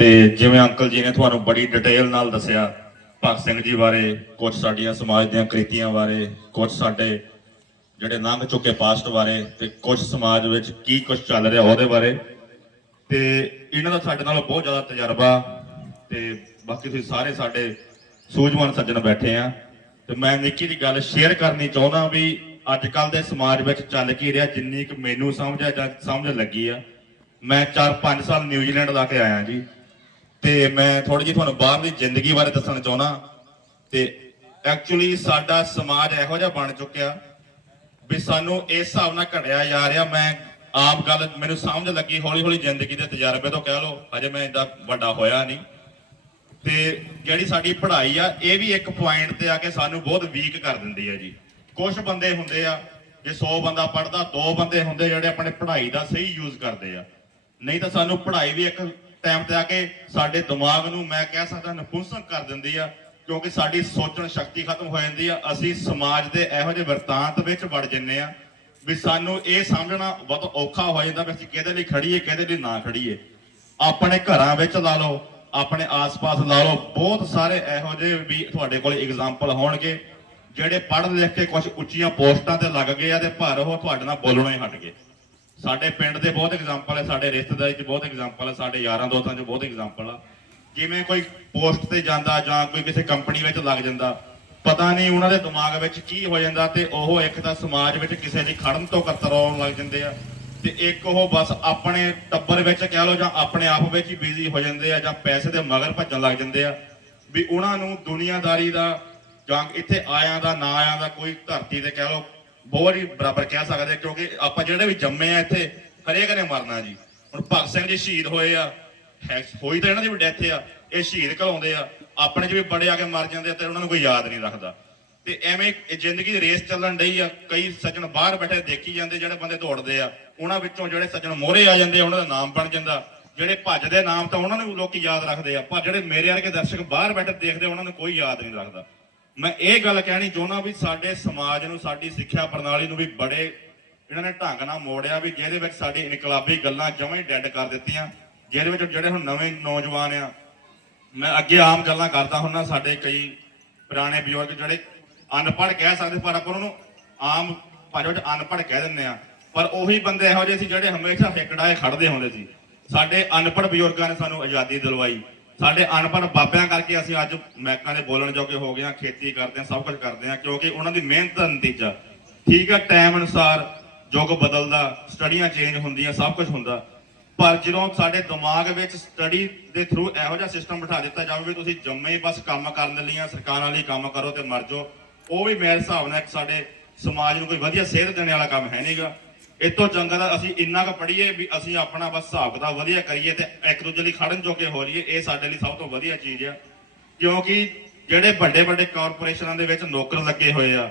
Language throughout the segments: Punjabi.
ਤੇ ਜਿਵੇਂ ਅੰਕਲ ਜੀ ਨੇ ਤੁਹਾਨੂੰ ਬੜੀ ਡਿਟੇਲ ਨਾਲ ਦੱਸਿਆ, ਭਗਤ ਸਿੰਘ ਜੀ ਬਾਰੇ ਕੁਝ ਸਾਡੀਆਂ ਸਮਾਜ ਦੀਆਂ ਕ੍ਰਿਤੀਆਂ ਬਾਰੇ ਕੁਝ ਸਾਡੇ ਜਿਹੜੇ ਲੰਘ ਚੁੱਕੇ ਪਾਸਟ ਬਾਰੇ ਤੇ ਕੁਝ ਸਮਾਜ ਵਿੱਚ ਕੀ ਕੁਝ ਚੱਲ ਰਿਹਾ ਉਹਦੇ ਬਾਰੇ। ਤੇ ਇਹਨਾਂ ਦਾ ਸਾਡੇ ਨਾਲ ਬਹੁਤ ਜ਼ਿਆਦਾ ਤਜਰਬਾ ਤੇ ਬਾਕੀ ਤੁਸੀਂ ਸਾਰੇ ਸਾਡੇ ਸੂਝਵਾਨ ਸੱਜਣ ਬੈਠੇ ਆ। ਤੇ ਮੈਂ ਨਿੱਕੀ ਦੀ ਗੱਲ ਸ਼ੇਅਰ ਕਰਨੀ ਚਾਹੁੰਦਾ ਵੀ ਅੱਜ ਕੱਲ ਦੇ ਸਮਾਜ ਵਿੱਚ ਚੱਲ ਕੀ ਰਿਹਾ, ਜਿੰਨੀ ਕੁ ਮੈਨੂੰ ਸਮਝ ਆ ਜਾਂ ਸਮਝ ਲੱਗੀ ਆ। ਮੈਂ 4-5 ਸਾਲ ਨਿਊਜ਼ੀਲੈਂਡ ਲਾ ਕੇ ਆਇਆ ਜੀ। ਤੇ ਮੈਂ ਥੋੜੀ ਜਿਹੀ ਤੁਹਾਨੂੰ ਬਾਹਰਲੀ ਜ਼ਿੰਦਗੀ ਬਾਰੇ ਦੱਸਣਾ ਚਾਹੁੰਦਾ। ਤੇ ਐਕਚੁਅਲੀ ਸਾਡਾ ਸਮਾਜ ਇਹੋ ਜਿਹਾ ਬਣ ਚੁੱਕਿਆ ਵੀ ਸਾਨੂੰ ਇਸ ਹਿਸਾਬ ਨਾਲ ਘੜਿਆ ਜਾ ਰਿਹਾ। ਮੈਂ ਆਪ ਗੱਲ ਮੈਨੂੰ ਸਮਝ ਲੱਗੀ ਹੌਲੀ ਹੌਲੀ ਜ਼ਿੰਦਗੀ ਦੇ ਤਜਰਬੇ ਤੋਂ ਕਹਿ ਲਓ ਅਜੇ ਮੈਂ ਇੰਦਾ ਵੱਡਾ ਹੋਇਆ ਨਹੀਂ। ਤੇ ਜਿਹੜੀ ਸਾਡੀ ਪੜ੍ਹਾਈ ਆ, ਇਹ ਵੀ ਇੱਕ ਪੁਆਇੰਟ ਤੇ ਆ ਕੇ ਸਾਨੂੰ ਬਹੁਤ ਵੀਕ ਕਰ ਦਿੰਦੀ ਹੈ ਜੀ। ਕੁਝ ਬੰਦੇ ਹੁੰਦੇ ਆ, ਜੇ 100 ਬੰਦਾ ਪੜਦਾ ਦੋ ਬੰਦੇ ਹੁੰਦੇ ਜਿਹੜੇ ਆਪਣੇ ਪੜ੍ਹਾਈ ਦਾ ਸਹੀ ਯੂਜ਼ ਕਰਦੇ ਆ। ਨਹੀਂ ਤਾਂ ਸਾਨੂੰ ਪੜ੍ਹਾਈ ਵੀ ਇੱਕ ਟਾਈਮ ਤੇ ਆ ਕੇ ਸਾਡੇ ਦਿਮਾਗ ਨੂੰ ਮੈਂ ਕਹਿ ਸਕਦਾ ਨਪੁੰਸਕ ਕਰ ਦਿੰਦੀ ਆ, ਕਿਉਂਕਿ ਸਾਡੀ ਸੋਚਣ ਸ਼ਕਤੀ ਖਤਮ ਹੋ ਜਾਂਦੀ ਆ। ਅਸੀਂ ਸਮਾਜ ਦੇ ਇਹੋ ਜਿਹੇ ਵਰਤਾਂਤ ਵਿੱਚ ਵੜ ਜੰਨੇ ਆ ਵੀ ਸਾਨੂੰ ਇਹ ਸਮਝਣਾ ਬਹੁਤ ਔਖਾ ਹੋ ਜਾਂਦਾ ਵੀ ਅਸੀਂ ਕਿਹਦੇ ਲਈ ਖੜੀਏ ਕਿਹਦੇ ਲਈ ਨਾ ਖੜੀਏ ਆਪਣੇ ਘਰਾਂ ਵਿੱਚ ਲਾ ਲਓ, ਆਪਣੇ ਆਸ-ਪਾਸ ਲਾ ਲਓ, ਬਹੁਤ ਸਾਰੇ ਇਹੋ ਜਿਹੇ ਵੀ ਤੁਹਾਡੇ ਕੋਲ ਐਗਜ਼ਾਮਪਲ ਹੋਣਗੇ, ਜਿਹੜੇ ਪੜ੍ਹ ਲਿਖ ਕੇ ਕੁਝ ਉੱਚੀਆਂ ਪੋਸਟਾਂ ਤੇ ਲੱਗ ਗਏ ਆ ਤੇ ਪਰ ਉਹ ਤੁਹਾਡੇ ਨਾਲ ਬੋਲਣੋਂ ਹੀ ਹਟ ਗਏ। ਸਾਡੇ ਪਿੰਡ ਦੇ ਬਹੁਤ ਐਗਜ਼ਾਮਪਲ ਹੈ ਸਾਡੇ ਰਿਸ਼ਤੇਦਾਰੀ 'ਚ ਬਹੁਤ ਐਗਜ਼ਾਮਪਲ ਹੈ ਸਾਡੇ ਯਾਰਾਂ ਦੋਸਤਾਂ 'ਚ ਬਹੁਤ ਐਗਜ਼ਾਮਪਲ ਆ। ਜਿਵੇਂ ਕੋਈ ਪੋਸਟ ਤੇ ਜਾਂਦਾ ਜਾਂ ਕੋਈ ਕਿਸੇ ਕੰਪਨੀ ਵਿੱਚ ਲੱਗ ਜਾਂਦਾ, ਪਤਾ ਨਹੀਂ ਉਹਨਾਂ ਦੇ ਦਿਮਾਗ ਵਿੱਚ ਕੀ ਹੋ ਜਾਂਦਾ ਤੇ ਉਹ ਇੱਕ ਤਾਂ ਸਮਾਜ ਵਿੱਚ ਕਿਸੇ ਦੀ ਖੜਨ ਤੋਂ ਕਤਰਾਉਣ ਲੱਗ ਜਾਂਦੇ ਆ ਤੇ ਇੱਕ ਉਹ ਬਸ ਆਪਣੇ ਟੱਬਰ ਵਿੱਚ ਕਹਿ ਲਓ ਜਾਂ ਆਪਣੇ ਆਪ ਵਿੱਚ ਹੀ ਬਿਜ਼ੀ ਹੋ ਜਾਂਦੇ ਆ ਜਾਂ ਪੈਸੇ ਦੇ ਮਗਰ ਭੱਜਣ ਲੱਗ ਜਾਂਦੇ ਆ ਵੀ ਉਹਨਾਂ ਨੂੰ ਦੁਨੀਆਦਾਰੀ ਦਾ ਜਾਂ ਇੱਥੇ ਆਇਆਂ ਦਾ ਨਾ ਆਇਆਂ ਦਾ ਕੋਈ ਧਰਤੀ ਤੇ ਕਹਿ ਲਓ ਬਹੁਤ ਹੀ ਬਰਾਬਰ ਕਹਿ ਸਕਦੇ ਆ ਕਿਉਂਕਿ ਆਪਾਂ ਜਿਹੜੇ ਵੀ ਜੰਮੇ ਆ ਇੱਥੇ ਹਰੇਕ ਨੇ ਮਰਨਾ ਜੀ। ਹੁਣ ਭਗਤ ਸਿੰਘ ਜੀ ਸ਼ਹੀਦ ਹੋਏ ਆ ਹੋਈ ਤਾਂ ਇਹਨਾਂ ਦੀ ਵੀ ਡੈਥ ਆ ਇਹ ਸ਼ਹੀਦ ਘਲਾਉਂਦੇ ਆ ਆਪਣੇ ਚ ਵੀ ਬੜੇ ਆ ਕੇ ਮਰ ਜਾਂਦੇ ਆ ਤੇ ਉਹਨਾਂ ਨੂੰ ਕੋਈ ਯਾਦ ਨਹੀਂ ਰੱਖਦਾ। ਤੇ ਐਵੇਂ ਜ਼ਿੰਦਗੀ ਦੀ ਰੇਸ ਚੱਲਣ ਡਈ ਆ ਕਈ ਸੱਜਣ ਬਾਹਰ ਬੈਠੇ ਦੇਖੀ ਜਾਂਦੇ ਜਿਹੜੇ ਬੰਦੇ ਦੌੜਦੇ ਆ ਉਹਨਾਂ ਵਿੱਚੋਂ ਜਿਹੜੇ ਸੱਜਣ ਮੋਹਰੇ ਆ ਜਾਂਦੇ ਆ, ਉਹਨਾਂ ਦਾ ਨਾਮ ਬਣ ਜਾਂਦਾ। ਜਿਹੜੇ ਭੱਜਦੇ ਨਾਮ ਤਾਂ ਉਹਨਾਂ ਨੂੰ ਲੋਕੀ ਯਾਦ ਰੱਖਦੇ ਆ ਪਰ ਜਿਹੜੇ ਮੇਰੇ ਵਰਗੇ ਦਰਸ਼ਕ ਬਾਹਰ ਬੈਠੇ ਦੇਖਦੇ ਉਹਨਾਂ ਨੂੰ ਕੋਈ ਯਾਦ ਨਹੀਂ ਰੱਖਦਾ। ਮੈਂ ਇਹ ਗੱਲ ਕਹਿਣੀ ਚਾਹੁੰਦਾ ਵੀ ਸਾਡੇ ਸਮਾਜ ਨੂੰ, ਸਾਡੀ ਸਿੱਖਿਆ ਪ੍ਰਣਾਲੀ ਨੂੰ ਵੀ ਬੜੇ ਇਹਨਾਂ ਨੇ ਢੰਗ ਨਾਲ ਮੋੜਿਆ ਵੀ ਜਿਹਦੇ ਵਿੱਚ ਸਾਡੀ ਇਨਕਲਾਬੀ ਗੱਲਾਂ ਜਮੇ ਡੈਡ ਕਰ ਦਿੱਤੀਆਂ, ਜਿਹਦੇ ਵਿੱਚ ਜਿਹੜੇ ਹੁਣ ਨਵੇਂ ਨੌਜਵਾਨ ਆ, ਮੈਂ ਅੱਗੇ ਆਮ ਗੱਲਾਂ ਕਰਦਾ ਹੁੰਨਾ, ਸਾਡੇ ਕਈ ਪੁਰਾਣੇ ਬਜ਼ੁਰਗ ਜਿਹੜੇ ਅਨਪੜ੍ਹ ਕਹਿ ਸਕਦੇ, ਪਰ ਆਪਾਂ ਉਹਨੂੰ ਆਮ ਭਾਸ਼ਾ ਵਿੱਚ ਅਨਪੜ੍ਹ ਕਹਿ ਦਿੰਦੇ ਆ। ਪਰ ਉਹੀ ਬੰਦੇ ਇਹੋ ਜਿਹੇ ਸੀ ਜਿਹੜੇ ਹਮੇਸ਼ਾ ਹਿੱਕੜਾਏ ਖੜਦੇ ਹੁੰਦੇ ਸੀ। ਸਾਡੇ ਅਨਪੜ੍ਹ ਬਜ਼ੁਰਗਾਂ ਨੇ ਸਾਨੂੰ ਆਜ਼ਾਦੀ ਦਿਲਵਾਈ। ਸਾਡੇ ਅਨਪੜ੍ਹ ਬਾਬਿਆਂ ਕਰਕੇ ਅਸੀਂ ਅੱਜ ਮੈਕਾਂ ਦੇ ਬੋਲਣ ਜੋਗੇ ਹੋ ਗਏ ਹਾਂ, ਖੇਤੀ ਕਰਦੇ ਹਾਂ, ਸਭ ਕੁਝ ਕਰਦੇ ਹਾਂ, ਕਿਉਂਕਿ ਉਹਨਾਂ ਦੀ ਮਿਹਨਤ ਦਾ ਨਤੀਜਾ। ਠੀਕ ਆ ਟਾਈਮ ਅਨੁਸਾਰ ਯੁੱਗ ਬਦਲਦਾ, ਸਟੱਡੀਆਂ ਚੇਂਜ ਹੁੰਦੀਆਂ, ਸਭ ਕੁਝ ਹੁੰਦਾ। ਪਰ ਜਦੋਂ ਸਾਡੇ ਦਿਮਾਗ ਵਿੱਚ ਸਟੱਡੀ ਦੇ ਥਰੂ ਇਹੋ ਜਿਹਾ ਸਿਸਟਮ ਬਿਠਾ ਦਿੱਤਾ ਜਾਵੇ ਵੀ ਤੁਸੀਂ ਜੰਮੇ ਹੀ ਬਸ ਕੰਮ ਕਰਨ ਲਈ ਆ ਸਰਕਾਰਾਂ ਲਈ ਕੰਮ ਕਰੋ ਤੇ ਮਰ ਜਾਓ, ਉਹ ਵੀ ਮੇਰੇ ਹਿਸਾਬ ਨਾਲ ਸਾਡੇ ਸਮਾਜ ਨੂੰ ਕੋਈ ਵਧੀਆ ਸੇਧ ਦੇਣ ਵਾਲਾ ਕੰਮ ਹੈ ਨਹੀਂਗਾ ਇਹ ਤੋਂ ਚੰਗਾ ਤਾਂ ਅਸੀਂ ਇੰਨਾ ਕੁ ਪੜ੍ਹੀਏ ਵੀ ਅਸੀਂ ਆਪਣਾ ਬਸ ਹਿਸਾਬ ਕਿਤਾਬ ਵਧੀਆ ਕਰੀਏ ਤੇ ਇੱਕ ਦੂਜੇ ਲਈ ਖੜਨ ਜੋਗੇ ਹੋ ਜਾਈਏ, ਇਹ ਸਾਡੇ ਲਈ ਸਭ ਤੋਂ ਵਧੀਆ ਚੀਜ਼ ਆ। ਕਿਉਂਕਿ ਜਿਹੜੇ ਵੱਡੇ ਵੱਡੇ ਕਾਰਪੋਰੇਸ਼ਨਾਂ ਦੇ ਵਿੱਚ ਨੌਕਰ ਲੱਗੇ ਹੋਏ ਆ,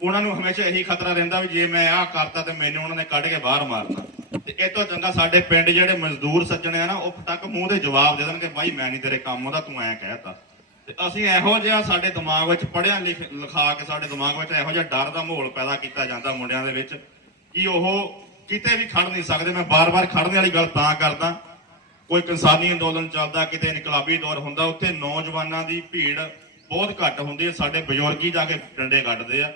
ਉਹਨਾਂ ਨੂੰ ਹਮੇਸ਼ਾ ਇਹੀ ਖਤਰਾ ਰਹਿੰਦਾ ਵੀ ਜੇ ਮੈਂ ਆਹ ਕਰਤਾ ਤੇ ਮੈਨੂੰ ਉਹਨਾਂ ਨੇ ਕੱਢ ਕੇ ਬਾਹਰ ਮਾਰਨਾ ਤੇ ਇਹ ਤੋਂ ਚੰਗਾ ਸਾਡੇ ਪਿੰਡ ਜਿਹੜੇ ਮਜ਼ਦੂਰ ਸੱਜਣ ਆ ਨਾ, ਉਹ ਫਟਕ ਮੂੰਹ ਦੇ ਜਵਾਬ ਦੇ ਦੇਣਗੇ, ਬਾਈ ਮੈਂ ਨਹੀਂ ਤੇਰੇ ਕੰਮ ਉਹਦਾ ਤੂੰ ਐਂ ਕਹਿਤਾ ਤੇ। ਅਸੀਂ ਇਹੋ ਜਿਹਾ ਸਾਡੇ ਦਿਮਾਗ ਵਿੱਚ ਪੜਿਆ ਲਿਖਾ ਕੇ ਸਾਡੇ ਦਿਮਾਗ ਵਿੱਚ ਇਹੋ ਜਿਹਾ ਡਰ ਦਾ ਮਾਹੌਲ ਪੈਦਾ ਕੀਤਾ ਜਾਂਦਾ ਮੁੰਡਿਆਂ ਦੇ ਵਿੱਚ। ਕਿ ਉਹ ਕਿਤੇ ਵੀ ਖੜ ਨਹੀਂ ਸਕਦੇ। ਮੈਂ ਬਾਰ-ਬਾਰ ਖੜਨੇ ਵਾਲੀ ਗੱਲ ਤਾਂ ਕਰਦਾ। ਕੋਈ ਕਿਸਾਨੀ ਅੰਦੋਲਨ ਚੱਲਦਾ, ਕਿਤੇ ਇਨਕਲਾਬੀ ਦੌਰ ਹੁੰਦਾ, ਉੱਥੇ ਨੌਜਵਾਨਾਂ ਦੀ ਭੀੜ ਬਹੁਤ ਘੱਟ ਹੁੰਦੀ ਹੈ। ਸਾਡੇ ਬਜ਼ੁਰਗ ਹੀ ਜਾ ਕੇ ਡੰਡੇ ਕੱਢਦੇ ਆ।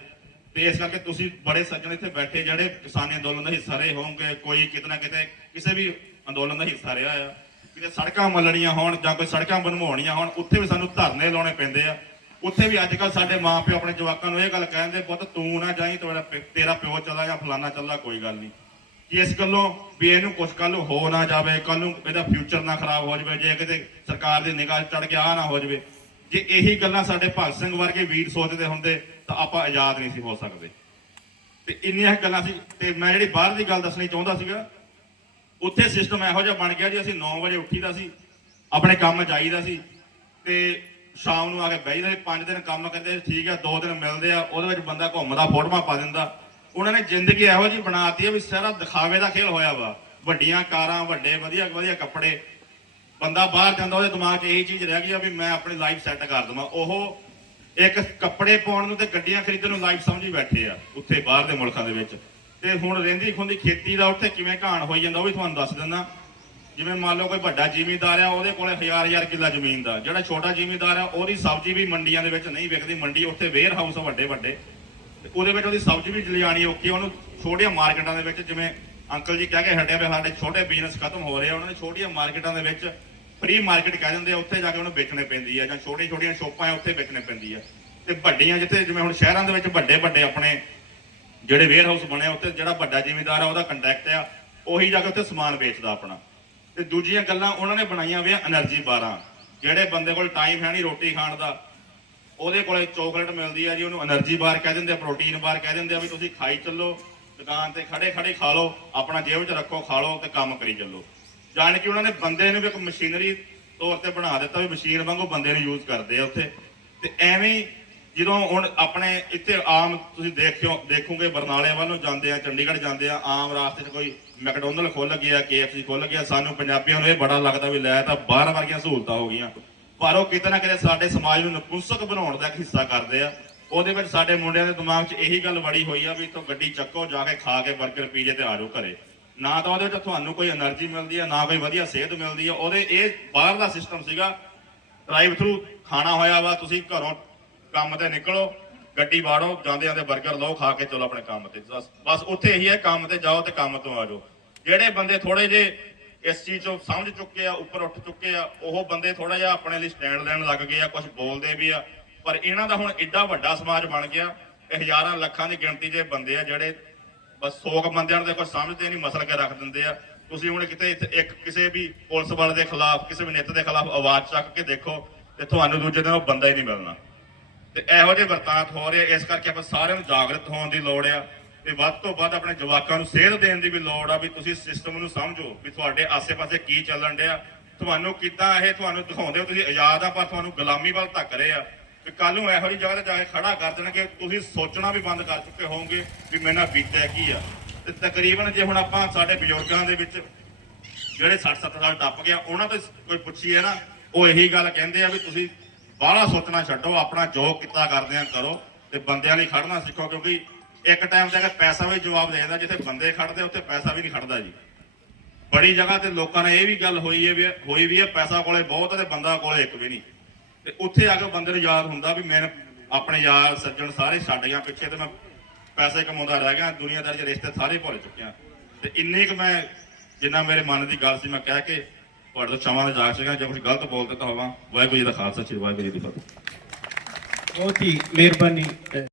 ਤੇ ਇਸ ਕਰਕੇ ਤੁਸੀਂ ਬੜੇ ਸੱਜਣ ਇੱਥੇ ਬੈਠੇ, ਜਿਹੜੇ ਕਿਸਾਨੀ ਅੰਦੋਲਨ ਦਾ ਹਿੱਸਾ ਰਹੇ ਹੋਵੋਗੇ ਕੋਈ ਕਿਤੇ ਨਾ ਕਿਤੇ ਕਿਸੇ ਵੀ ਅੰਦੋਲਨ ਦਾ ਹਿੱਸਾ ਰਿਹਾ ਆ। ਕਿਤੇ ਸੜਕਾਂ ਮੱਲਣੀਆਂ ਹੋਣ ਜਾਂ ਕੋਈ ਸੜਕਾਂ ਬਣਵਾਉਣੀਆਂ ਹੋਣ, ਉੱਥੇ ਵੀ ਸਾਨੂੰ ਧਰਨੇ ਲਾਉਣੇ ਪੈਂਦੇ ਆ। ਉੱਥੇ ਵੀ ਅੱਜ ਕੱਲ ਸਾਡੇ ਮਾਪਿਓ ਆਪਣੇ ਜਵਾਕਾਂ ਨੂੰ ਇਹ ਗੱਲ ਕਹਿੰਦੇ, ਪੁੱਤ ਤੂੰ ਨਾ ਜਾਈਂ ਤੇਰਾ ਤੇਰਾ ਪਿਓ ਚੱਲਾ ਜਾਂ ਫਲਾਨਾ ਚੱਲਾ ਕੋਈ ਗੱਲ ਨਹੀਂ। ਕਿ ਇਸ ਗੱਲੋਂ ਵੀ ਇਹਨੂੰ ਕੁਝ ਕੱਲ ਹੋ ਨਾ ਜਾਵੇ ਕੱਲ ਨੂੰ ਇਹਦਾ ਫਿਊਚਰ ਨਾ ਖਰਾਬ ਹੋ ਜਾਵੇ, ਜੇ ਕਿਤੇ ਸਰਕਾਰ ਦੀ ਨਿਗਾਹ ਚੜ ਕੇ ਆ ਨਾ ਹੋ ਜਾਵੇ। ਜੇ ਇਹੀ ਗੱਲਾਂ ਸਾਡੇ ਭਗਤ ਸਿੰਘ ਵਰਗੇ ਵੀਰ ਸੋਚਦੇ ਹੁੰਦੇ, ਤਾਂ ਆਪਾਂ ਆਜ਼ਾਦ ਨਹੀਂ ਸੀ ਹੋ ਸਕਦੇ। ਤੇ ਇੰਨੀਆਂ ਗੱਲਾਂ ਸੀ, ਤੇ ਮੈਂ ਜਿਹੜੀ ਬਾਹਰ ਦੀ ਗੱਲ ਦੱਸਣੀ ਚਾਹੁੰਦਾ ਸੀਗਾ, ਉੱਥੇ ਸਿਸਟਮ ਇਹੋ ਜਿਹਾ ਬਣ ਗਿਆ ਜੀ, ਅਸੀਂ 9 ਵਜੇ ਉੱਠੀਦਾ ਸੀ, ਆਪਣੇ ਕੰਮ ਜਾਈਦਾ ਸੀ, ਤੇ ਸ਼ਾਮ ਨੂੰ ਆ ਕੇ ਬਹਿ ਜਾਂਦੇ ਪੰਜ ਦਿਨ ਕੰਮ ਕਰਦੇ, ਠੀਕ ਆ, ਦੋ ਦਿਨ ਮਿਲਦੇ ਆ, ਉਹਦੇ ਵਿੱਚ ਬੰਦਾ ਘੁੰਮਦਾ, ਫੋਟੋਆਂ ਪਾ ਦਿੰਦਾ। ਉਹਨਾਂ ਨੇ ਜ਼ਿੰਦਗੀ ਇਹੋ ਜਿਹੀ ਬਣਾਤੀ ਆ ਵੀ ਸਾਰਾ ਦਿਖਾਵੇ ਦਾ ਖੇਲ ਹੋਇਆ ਵਾ। ਵੱਡੀਆਂ ਕਾਰਾਂ, ਵੱਡੇ, ਵਧੀਆ ਵਧੀਆ ਕੱਪੜੇ। ਬੰਦਾ ਬਾਹਰ ਜਾਂਦਾ, ਉਹਦੇ ਦਿਮਾਗ 'ਚ ਇਹੀ ਚੀਜ਼ ਰਹਿ ਗਈ ਆ ਵੀ ਮੈਂ ਆਪਣੀ ਲਾਈਫ ਸੈੱਟ ਕਰ ਦਵਾਂ। ਉਹ ਇੱਕ ਕੱਪੜੇ ਪਾਉਣ ਨੂੰ ਤੇ ਗੱਡੀਆਂ ਖਰੀਦਣ ਨੂੰ ਲਾਈਫ ਸਮਝੀ ਬੈਠੇ ਆ, ਉੱਥੇ ਬਾਹਰ ਦੇ ਮੁਲਕਾਂ ਦੇ ਵਿੱਚ। ਤੇ ਹੁਣ ਰਹਿੰਦੀ ਖੁੰਦੀ ਖੇਤੀ ਦਾ ਉੱਥੇ ਕਿਵੇਂ ਘਾਣ ਹੋਈ ਜਾਂਦਾ, ਉਹ ਵੀ ਤੁਹਾਨੂੰ ਦੱਸ ਦਿੰਦਾ। ਜਿਵੇਂ ਮੰਨ ਲਓ ਕੋਈ ਵੱਡਾ ਜ਼ਿਮੀਂਦਾਰ ਆ, ਉਹਦੇ ਕੋਲੇ ਹਜ਼ਾਰ ਹਜ਼ਾਰ ਕਿੱਲਾ ਜ਼ਮੀਨ ਦਾ। ਜਿਹੜਾ ਛੋਟਾ ਜ਼ਿਮੀਂਦਾਰ ਆ, ਉਹਦੀ ਸਬਜ਼ੀ ਵੀ ਮੰਡੀਆਂ ਦੇ ਵਿੱਚ ਨਹੀਂ ਵਿਕਦੀ। ਮੰਡੀ ਉੱਥੇ ਵੇਅਰ ਹਾਊਸ ਵੱਡੇ ਵੱਡੇ। ਤੇ ਉਹਦੇ ਵਿੱਚ ਉਹਦੀ ਸਬਜ਼ੀ ਵੀ ਲਿਜਾਣੀ ਔਖੀ ਉਹਨੂੰ ਛੋਟੀਆਂ ਮਾਰਕੀਟਾਂ ਦੇ ਵਿੱਚ ਜਿਵੇਂ ਅੰਕਲ ਜੀ ਕਹਿ ਕੇ ਹਟਿਆ ਵੀ ਸਾਡੇ ਛੋਟੇ ਬਿਜ਼ਨਸ ਖਤਮ ਹੋ ਰਹੇ ਆ, ਉਹਨਾਂ ਨੇ ਛੋਟੀਆਂ ਮਾਰਕੀਟਾਂ ਦੇ ਵਿੱਚ ਫ੍ਰੀ ਮਾਰਕੀਟ ਕਹਿ ਦਿੰਦੇ ਆ, ਉੱਥੇ ਜਾ ਕੇ ਉਹਨੂੰ ਵੇਚਣੇ ਪੈਂਦੀ ਆ, ਜਾਂ ਛੋਟੀਆਂ ਛੋਟੀਆਂ ਸ਼ੋਪਾਂ ਆ, ਉੱਥੇ ਵੇਚਣੇ ਪੈਂਦੀ ਆ। ਤੇ ਵੱਡੀਆਂ ਜਿੱਥੇ ਜਿਵੇਂ ਹੁਣ ਸ਼ਹਿਰਾਂ ਦੇ ਵਿੱਚ ਵੱਡੇ ਵੱਡੇ ਆਪਣੇ ਜਿਹੜੇ ਵੇਅਰ ਹਾਊਸ ਬਣੇ ਉੱਥੇ ਜਿਹੜਾ ਵੱਡਾ ਜ਼ਿਮੀਂਦਾਰ ਆ, ਉਹਦਾ ਕੰਟੈਕਟ ਆ, ਉਹੀ ਜਾ ਕੇ ਉੱਥੇ ਸਮਾਨ ਵੇਚਦਾ ਆਪਣਾ। ਤੇ ਦੂਜੀਆਂ ਗੱਲਾਂ ਉਹਨਾਂ ਨੇ ਬਣਾਈਆਂ ਹੋਈਆਂ એનર્ਜੀ ਬਾਰਾਂ। ਜਿਹੜੇ ਬੰਦੇ ਕੋਲ ਟਾਈਮ ਹੈ ਨਹੀਂ ਰੋਟੀ ਖਾਣ ਦਾ, ਉਹਦੇ ਕੋਲ ਚੋਕਲੇਟ ਮਿਲਦੀ ਆ ਜੀ, ਉਹਨੂੰ એનર્ਜੀ ਬਾਰ ਕਹਿ ਦਿੰਦੇ ਆ ਪ੍ਰੋਟੀਨ ਬਾਰ ਕਹਿ ਦਿੰਦੇ ਆ ਵੀ ਤੁਸੀਂ ਖਾਈ ਚੱਲੋ, ਦੁਕਾਨ ਤੇ ਖੜੇ ਖੜੇ ਖਾ ਲਓ, ਆਪਣਾ ਜੇਬ 'ਚ ਰੱਖੋ, ਖਾ ਲਓ ਤੇ ਕੰਮ ਕਰੀ ਚੱਲੋ। ਜਾਣ ਕਿ ਉਹਨਾਂ ਨੇ ਬੰਦੇ ਨੂੰ ਵੀ ਇੱਕ ਮਸ਼ੀਨਰੀ ਤੌਰ ਤੇ ਬਣਾ ਦਿੱਤਾ ਵੀ ਮਸ਼ੀਨ ਵਾਂਗੂ ਬੰਦੇ ਨੂੰ ਯੂਜ਼ ਕਰਦੇ ਆ ਉੱਥੇ। ਤੇ ਐਵੇਂ ਜਦੋਂ ਹੁਣ ਆਪਣੇ ਇੱਥੇ ਆਮ ਤੁਸੀਂ ਦੇਖਿਓ, ਦੇਖੋਗੇ, ਬਰਨਾਲੇ ਵੱਲ ਨੂੰ ਜਾਂਦੇ ਆ, ਚੰਡੀਗੜ੍ਹ ਜਾਂਦੇ ਆ, ਆਮ ਰਾਸਤੇ 'ਚ ਕੋਈ ਮੈਕਡੋਨਲ ਖੁੱਲ ਗਿਆ KFC ਖੁੱਲ ਗਿਆ, ਸਾਨੂੰ ਪੰਜਾਬੀਆਂ ਨੂੰ ਇਹ ਬੜਾ ਲੱਗਦਾ ਵੀ ਲੈ ਤਾਂ ਬਾਹਰ ਵਰਗੀਆਂ ਸਹੂਲਤਾਂ ਹੋ ਗਈਆਂ। ਪਰ ਉਹ ਕਿਤੇ ਨਾ ਕਿਤੇ ਸਾਡੇ ਸਮਾਜ ਨੂੰ ਨਪੁੰਸਕ ਬਣਾਉਣ ਦਾ ਇੱਕ ਹਿੱਸਾ ਕਰਦੇ ਆ। ਉਹਦੇ ਵਿੱਚ ਸਾਡੇ ਮੁੰਡਿਆਂ ਦੇ ਦਿਮਾਗ 'ਚ ਇਹੀ ਗੱਲ ਵੜੀ ਹੋਈ ਆ ਵੀ ਤੋਂ ਗੱਡੀ ਚੱਕੋ, ਜਾ ਕੇ ਖਾ ਕੇ ਵਰਕਰ ਪੀ ਜੇ ਤੇ ਆ ਜਾਓ ਘਰੇ। ਨਾ ਤਾਂ ਉਹਦੇ ਵਿੱਚ ਤੁਹਾਨੂੰ ਕੋਈ એનર્ਜੀ ਮਿਲਦੀ ਆ, ਨਾ ਕੋਈ ਵਧੀਆ ਸਿਹਤ ਮਿਲਦੀ ਆ। ਉਹਦੇ ਇਹ ਬਾਹਰ ਦਾ ਸਿਸਟਮ ਸੀਗਾ ਡਰਾਈਵ ਥਰੂ ਖਾਣਾ ਹੋਇਆ ਵਾ, ਤੁਸੀਂ ਘਰੋਂ ਕੰਮ ਤੇ ਨਿਕਲੋ, ਗੱਡੀ ਵਾੜੋ ਜਾਂਦੇ ਜਾਂਦੇ 버ਗਰ ਲਓ, ਖਾ ਕੇ ਚਲੋ ਆਪਣੇ ਕੰਮ ਤੇ। ਬਸ ਬਸ ਉੱਥੇ ਇਹੀ ਹੈ, ਕੰਮ ਤੇ ਜਾਓ ਤੇ ਕੰਮ ਤੋਂ ਆ ਜਾਓ। ਜਿਹੜੇ ਬੰਦੇ ਥੋੜੇ ਜੇ ਇਸ ਚੀਜ਼ ਤੋਂ ਸਮਝ ਚੁੱਕੇ ਆ, ਉੱਪਰ ਉੱਠ ਚੁੱਕੇ ਆ, ਉਹ ਬੰਦੇ ਥੋੜਾ ਜਿਹਾ ਆਪਣੇ ਲਈ ਸਟੈਂਡ ਲੈਣ ਲੱਗ ਗਏ ਆ ਕੁਝ ਬੋਲਦੇ ਵੀ ਆ। ਪਰ ਇਹਨਾਂ ਦਾ ਹੁਣ ਏਡਾ ਵੱਡਾ ਸਮਾਜ ਬਣ ਗਿਆ, ਇਹ ਹਜ਼ਾਰਾਂ ਲੱਖਾਂ ਦੀ ਗਿਣਤੀ 'ਚ ਬੰਦੇ ਆ ਜਿਹੜੇ ਬਸ 100 ਬੰਦਿਆਂ ਨੂੰ ਦੇਖੋ ਸਮਝਦੇ ਨਹੀਂ, ਮਸਲ ਕੇ ਰੱਖ ਦਿੰਦੇ ਆ। ਤੁਸੀਂ ਹੁਣ ਕਿਤੇ ਇੱਕ ਕਿਸੇ ਵੀ ਪੁਲਿਸ ਵਾਲੇ ਦੇ ਖਿਲਾਫ, ਕਿਸੇ ਵੀ ਨੇਤਾ ਦੇ ਖਿਲਾਫ ਆਵਾਜ਼ ਚੱਕ ਕੇ ਦੇਖੋ ਤੇ ਤੁਹਾਨੂੰ ਦੂਜੇ ਦਿਨ ਉਹ ਬੰਦਾ ਹੀ ਨਹੀਂ ਮਿਲਣਾ। ਤੇ ਇਹੋ ਜਿਹੇ ਵਰਤਾਂਤ ਹੋ ਰਹੇ ਆ, ਇਸ ਕਰਕੇ ਆਪਾਂ ਸਾਰਿਆਂ ਨੂੰ ਜਾਗਰਤ ਹੋਣ ਦੀ ਲੋੜ ਆ ਤੇ ਵੱਧ ਤੋਂ ਵੱਧ ਆਪਣੇ ਜਵਾਕਾਂ ਨੂੰ ਸੇਧ ਦੇਣ ਦੀ ਵੀ ਲੋੜ ਆ ਵੀ ਤੁਸੀਂ ਸਿਸਟਮ ਨੂੰ ਸਮਝੋ ਵੀ ਤੁਹਾਡੇ ਆਸੇ-ਪਾਸੇ ਕੀ ਚੱਲਣ ਡਿਆ। ਤੁਹਾਨੂੰ ਕਿੱਦਾਂ ਇਹ ਤੁਹਾਨੂੰ ਦਿਖਾਉਂਦੇ ਹੋ ਤੁਸੀਂ ਆਜ਼ਾਦ ਆ ਪਰ ਤੁਹਾਨੂੰ ਗੁਲਾਮੀ ਵੱਲ ਧੱਕ ਰਹੇ ਆ। ਵੀ ਕੱਲ ਨੂੰ ਇਹੋ ਜਿਹੀ ਜਗ੍ਹਾ ਤੇ ਜਾ ਕੇ ਖੜਾ ਕਰ ਦੇਣਗੇ ਤੁਸੀਂ ਸੋਚਣਾ ਵੀ ਬੰਦ ਕਰ ਚੁੱਕੇ ਹੋਵੋਗੇ ਵੀ ਮੇਰੇ ਨਾਲ ਬੀਤਿਆ ਕੀ ਆ। ਤੇ ਤਕਰੀਬਨ ਜੇ ਹੁਣ ਆਪਾਂ ਸਾਡੇ ਬਜ਼ੁਰਗਾਂ ਦੇ ਵਿੱਚ ਜਿਹੜੇ 60-70 ਸਾਲ ਟੱਪ ਗਿਆ ਉਹਨਾਂ ਤੋਂ ਕੋਈ ਪੁੱਛੀਏ ਨਾ ਉਹ ਇਹੀ ਗੱਲ ਕਹਿੰਦੇ ਆ ਵੀ ਤੁਸੀਂ ਬਾਹਲਾ ਸੋਚਣਾ ਛੱਡੋ, ਆਪਣਾ ਜੋ ਕੀਤਾ ਕਰਦੇ ਆ, ਕਰੋ ਤੇ ਬੰਦਿਆਂ ਲਈ ਖੜਨਾ ਸਿੱਖੋ ਕਿਉਂਕਿ ਇੱਕ ਟਾਈਮ ਤੱਕ ਪੈਸਾ ਵੀ ਜਵਾਬ ਦੇ ਦਿੰਦਾ, ਜਿੱਥੇ ਬੰਦੇ ਖੜਦੇ ਉੱਥੇ ਪੈਸਾ ਵੀ ਨਹੀਂ ਖੜਦਾ ਜੀ। ਬੜੀ ਜਗ੍ਹਾ ਤੇ ਲੋਕਾਂ ਨੇ ਇਹ ਵੀ ਗੱਲ ਹੋਈ ਹੈ ਵੀ, ਹੋਈ ਵੀ ਹੈ, ਪੈਸਾ ਕੋਲੇ ਬਹੁਤ ਹੈ ਤੇ ਬੰਦਾ ਕੋਲੇ ਇੱਕ ਵੀ ਨਹੀਂ। ਤੇ ਉੱਥੇ ਆ ਕੇ ਬੰਦੇ ਨੂੰ ਯਾਦ ਹੁੰਦਾ ਵੀ ਮੈਂ ਆਪਣੇ ਯਾਰ, ਸੱਜਣ ਸਾਰੇ ਛੱਡ ਗਿਆ ਪਿੱਛੇ ਤੇ ਮੈਂ ਪੈਸੇ ਕਮਾਉਂਦਾ ਰਹਿ ਗਿਆ, ਦੁਨੀਆਦਾਰੀ ਦੇ ਰਿਸ਼ਤੇ ਸਾਰੇ ਭੁੱਲ ਚੁੱਕਿਆ। ਤੇ ਇੰਨੇ ਕੁ ਮੈਂ, ਜਿੰਨਾ ਮੇਰੇ ਮਨ ਦੀ ਗੱਲ ਸੀ, ਮੈਂ ਕਹਿ ਕੇ ਤੁਹਾਡੇ ਤੋਂ ਸ਼ਾਮਾਂ ਜਾਗ ਜਾ ਸਕਾ ਜੇ ਕੁਝ ਗਲਤ ਬੋਲ ਦਿੱਤਾ ਹੋਵਾਂ ਵਾਹਿਗੁਰੂ ਜੀ ਦਾ ਖਾਲਸਾ, ਸ੍ਰੀ ਵਾਹਿਗੁਰੂ ਜੀ ਦੀ ਫਤਿਹ। ਬਹੁਤ ਹੀ ਮਿਹਰਬਾਨੀ।